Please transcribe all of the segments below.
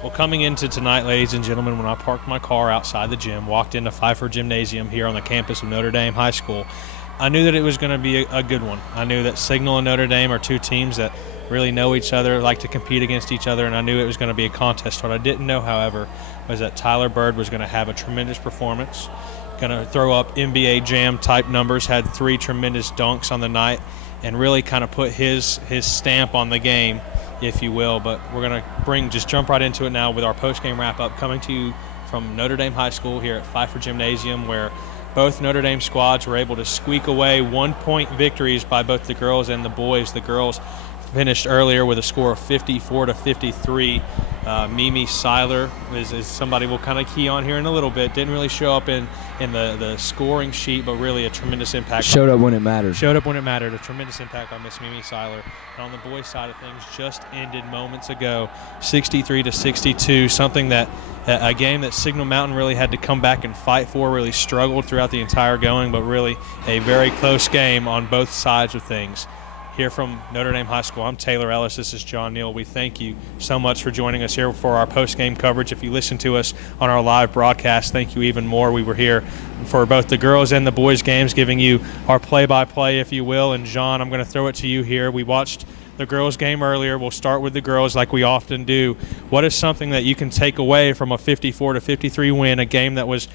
Well, coming into tonight, ladies and gentlemen, when I parked my car outside the gym, walked into Pfeiffer Gymnasium here on the campus of Notre Dame High School, I knew that it was going to be a good one. I knew that Signal and Notre Dame are two teams that really know each other, like to compete against each other, and I knew it was going to be a contest. What I didn't know, however, was that Tyler Bird was going to have a tremendous performance, going to throw up NBA Jam-type numbers, had 3 tremendous dunks on the night, and really kind of put his stamp on the game, if you will. But we're going to just jump right into it now with our post-game wrap-up, coming to you from Notre Dame High School here at Pfeiffer Gymnasium, where both Notre Dame squads were able to squeak away 1-point victories by both the girls and the boys. The girls finished earlier with a score of 54-53. Mimi Seiler is somebody we'll kind of key on here in a little bit. Didn't really show up in the scoring sheet, but really a tremendous impact. Showed up when it mattered. Showed up when it mattered. A tremendous impact on Miss Mimi Seiler. And on the boys' side of things, just ended moments ago, 63-62. Something that a game that Signal Mountain really had to come back and fight for. Really struggled throughout the entire going, but really a very close game on both sides of things. Here from Notre Dame High School, I'm Taylor Ellis. This is John Neal. We thank you so much for joining us here for our post-game coverage. If you listen to us on our live broadcast, thank you even more. We were here for both the girls and the boys' games, giving you our play-by-play, if you will. And, John, I'm going to throw it to you here. We watched the girls' game earlier. We'll start with the girls like we often do. What is something that you can take away from a 54-53 win, a game that was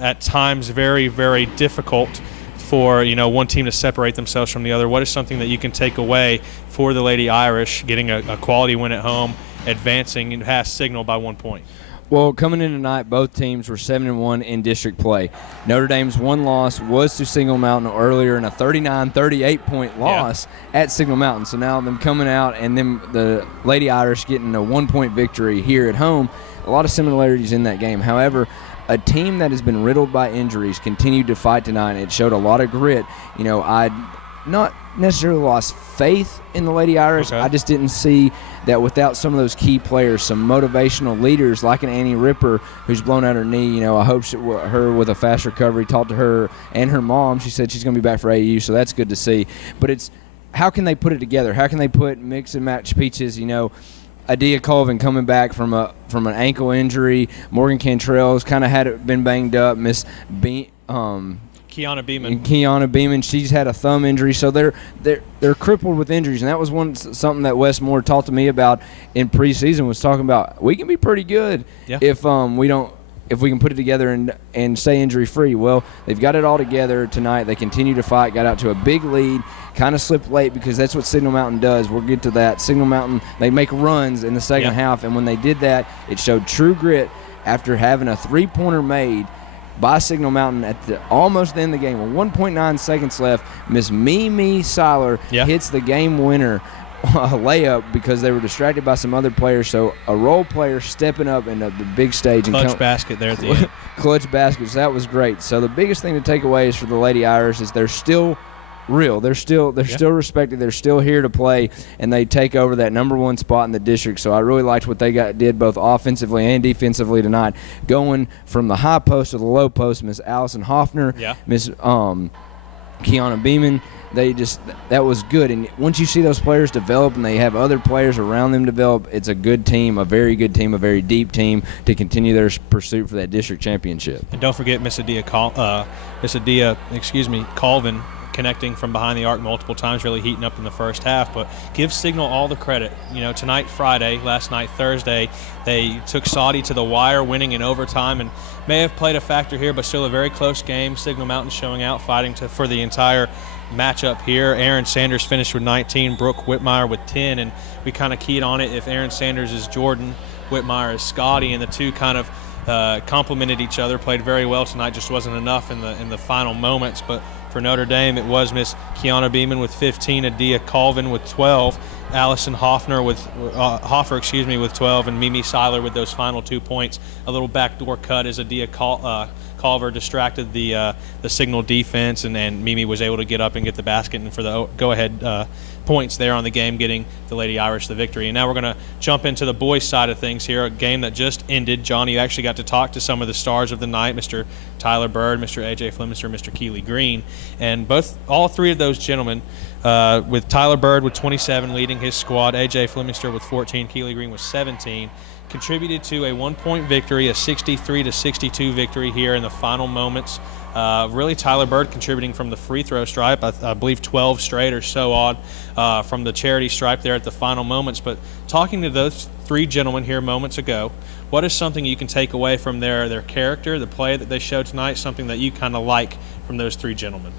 at times very, very difficult for one team to separate themselves from the other? What is something that you can take away for the Lady Irish getting a quality win at home, advancing and past Signal by 1 point? Well, coming in tonight, both teams were 7-1 in district play. Notre Dame's one loss was to Signal Mountain earlier in a 39-38 point loss at Signal Mountain. So now them coming out and then the Lady Irish getting a 1 point victory here at home, a lot of similarities in that game. However, a team that has been riddled by injuries continued to fight tonight. It showed a lot of grit. I'd not necessarily lost faith in the Lady Irish. Okay. I just didn't see that without some of those key players, some motivational leaders like an Annie Ripper who's blown out her knee. I hope her with a fast recovery. Talked to her and her mom. She said she's going to be back for AU, so that's good to see. But it's how can they put it together? How can they put mix and match peaches? Adia Colvin coming back from an ankle injury. Morgan Cantrell's kind of been banged up. Miss Kiana Beeman, she's had a thumb injury, so they're crippled with injuries, and that was something that Wes Moore talked to me about in preseason. Was talking about we can be pretty good if we can put it together and stay injury free. Well, they've got it all together tonight. They continue to fight. Got out to a big lead. Kind of slipped late because that's what Signal Mountain does. We'll get to that. Signal Mountain, they make runs in the second half, and when they did that, it showed true grit after having a 3-pointer made by Signal Mountain at almost the end of the game. With 1.9 seconds left, Miss Mimi Seiler hits the game winner layup because they were distracted by some other players. So a role player stepping up in the big stage. Clutch basket there at the end. Clutch baskets. That was great. So the biggest thing to take away is for the Lady Irish is they're still real. They're still respected. They're still here to play, and they take over that number 1 spot in the district. So I really liked what they did both offensively and defensively tonight, going from the high post to the low post. Miss Allison Hoffner, Miss Kiana Beeman. That was good. And once you see those players develop and they have other players around them develop, it's a good team, a very good team, a very deep team to continue their pursuit for that district championship. And don't forget Miss Adia Colvin connecting from behind the arc multiple times, really heating up in the first half. But give Signal all the credit. Tonight, Friday, last night, Thursday, they took Saudi to the wire, winning in overtime, and may have played a factor here, but still a very close game. Signal Mountain showing out, fighting for the entire matchup here. Aaron Sanders finished with 19, Brooke Whitmire with 10, and we kind of keyed on it. If Aaron Sanders is Jordan, Whitmire is Scotty, and the two kind of complemented each other, played very well tonight. Just wasn't enough in the final moments. But for Notre Dame, it was Miss Kiana Beeman with 15, Adia Colvin with 12, Allison Hoffer with 12, and Mimi Seiler with those final 2 points. A little backdoor cut as Adia Culver distracted the Signal defense, and Mimi was able to get up and get the basket, and for the go-ahead points there on the game, getting the Lady Irish the victory. And now we're going to jump into the boys' side of things here, a game that just ended. Johnny, you actually got to talk to some of the stars of the night, Mr. Tyler Bird, Mr. A.J. Flemister, Mr. Keely Green. And all three of those gentlemen, with Tyler Bird with 27 leading his squad, A.J. Flemister with 14, Keely Green with 17, contributed to a 1-point victory, a 63-62 victory here in the final moments. Really, Tyler Bird contributing from the free throw stripe, I believe 12 straight or so odd from the charity stripe there at the final moments. But talking to those three gentlemen here moments ago, what is something you can take away from their character, the play that they showed tonight, something that you kind of like from those three gentlemen?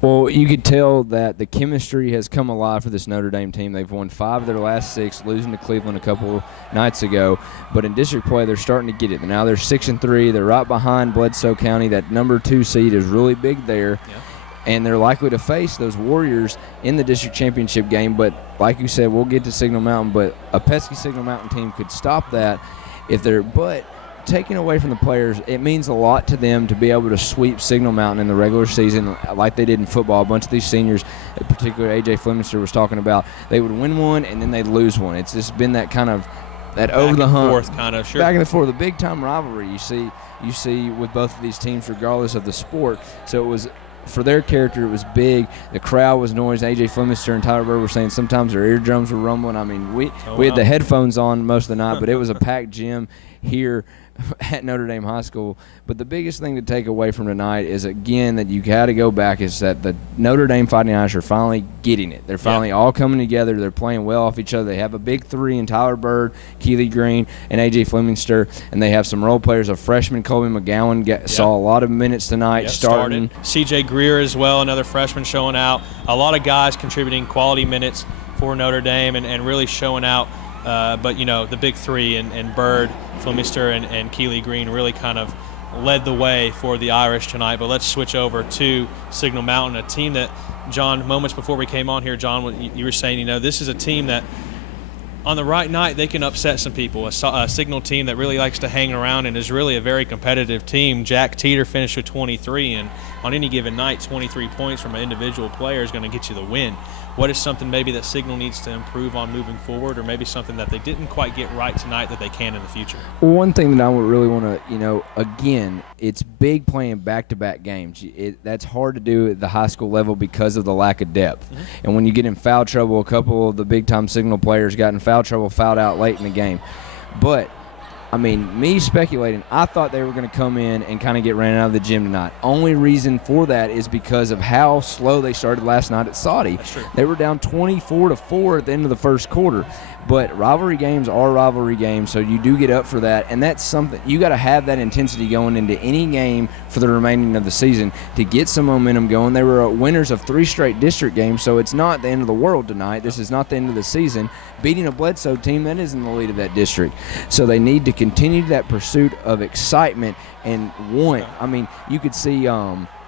Well, you could tell that the chemistry has come alive for this Notre Dame team. They've won 5 of their last 6, losing to Cleveland a couple nights ago. But in district play, they're starting to get it. Now they're 6-3. They're right behind Bledsoe County. That number 2 seed is really big there. Yeah. And they're likely to face those Warriors in the district championship game. But like you said, we'll get to Signal Mountain. But a pesky Signal Mountain team could stop that if they're – but – taking away from the players, it means a lot to them to be able to sweep Signal Mountain in the regular season like they did in football. A bunch of these seniors, particularly A.J. Flemister was talking about, they would win one and then they'd lose one. It's just been that kind of that over the hump, kind of, sure. Back and forth, the big time rivalry you see with both of these teams regardless of the sport. So it was, for their character, it was big. The crowd was noisy. A.J. Flemister and Tyler Bird were saying sometimes their eardrums were rumbling. I mean, we had the headphones on most of the night, but it was a packed gym here at Notre Dame High School. But the biggest thing to take away from tonight is, again, that you got to go back, is that the Notre Dame Fighting Irish are finally getting it. They're finally all coming together. They're playing well off each other. They have a big 3 in Tyler Bird, Keely Green, and A.J. Flemister, and they have some role players. A freshman, Colby McGowan, saw a lot of minutes tonight starting. C.J. Greer as well, another freshman showing out. A lot of guys contributing quality minutes for Notre Dame and really showing out. But, the big 3 and Bird, Flemister, and Keely Green really kind of led the way for the Irish tonight. But let's switch over to Signal Mountain, a team that, John, moments before we came on here, John, you were saying, this is a team that on the right night they can upset some people. A Signal team that really likes to hang around and is really a very competitive team. Jack Teeter finished with 23, and on any given night, 23 points from an individual player is going to get you the win. What is something maybe that Signal needs to improve on moving forward, or maybe something that they didn't quite get right tonight that they can in the future? Well, one thing that I would really want to, again, it's big playing back-to-back games. That's hard to do at the high school level because of the lack of depth. Mm-hmm. And when you get in foul trouble, a couple of the big-time Signal players got in foul trouble, fouled out late in the game. But me speculating, I thought they were going to come in and kind of get ran out of the gym tonight. Only reason for that is because of how slow they started last night at Saudi. That's true. They were down 24-4 at the end of the first quarter. But rivalry games are rivalry games, so you do get up for that. And that's something, you got to have that intensity going into any game for the remaining of the season to get some momentum going. They were winners of 3 straight district games, so it's not the end of the world tonight. This is not the end of the season. Beating a Bledsoe team that is in the lead of that district. So they need to continue that pursuit of excitement and want. You could see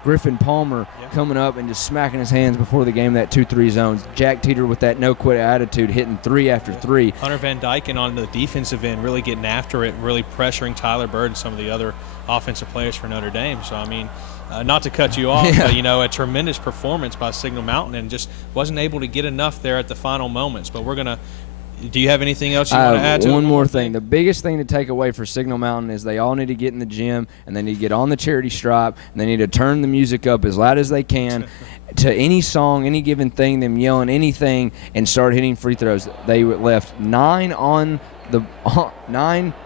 Griffin Palmer coming up and just smacking his hands before the game, that 2-3 zones. Jack Teeter with that no-quit attitude, hitting 3 after 3. Hunter Van Dyken on the defensive end, really getting after it, really pressuring Tyler Bird and some of the other offensive players for Notre Dame. So, not to cut you off, but, a tremendous performance by Signal Mountain, and just wasn't able to get enough there at the final moments. But we're going to – do you have anything else you want to add to it? One more thing. The biggest thing to take away for Signal Mountain is they all need to get in the gym, and they need to get on the charity stripe, and they need to turn the music up as loud as they can to any song, any given thing, them yelling anything, and start hitting free throws. They left 9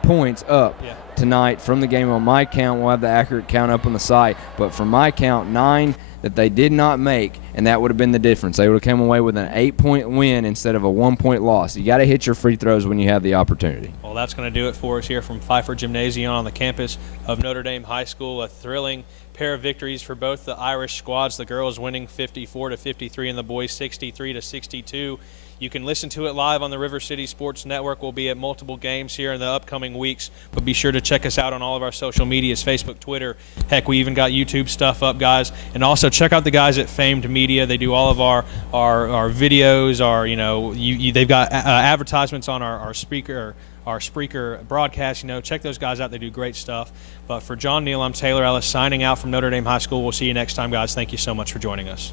points up tonight from the game on my count. We'll have the accurate count up on the site, but from my count, 9 that they did not make, and that would have been the difference. They would have come away with an 8-point win instead of a 1-point loss. You got to hit your free throws when you have the opportunity. Well, that's going to do it for us here from Pfeiffer Gymnasium on the campus of Notre Dame High School. A thrilling pair of victories for both the Irish squads. The girls winning 54-53 and the boys 63-62. You can listen to it live on the River City Sports Network. We'll be at multiple games here in the upcoming weeks, but be sure to check us out on all of our social medias, Facebook, Twitter. Heck, we even got YouTube stuff up, guys. And also check out the guys at Famed Media. They do all of our videos. They've got advertisements on our Spreaker broadcast. Check those guys out. They do great stuff. But for John Neal, I'm Taylor Ellis signing out from Notre Dame High School. We'll see you next time, guys. Thank you so much for joining us.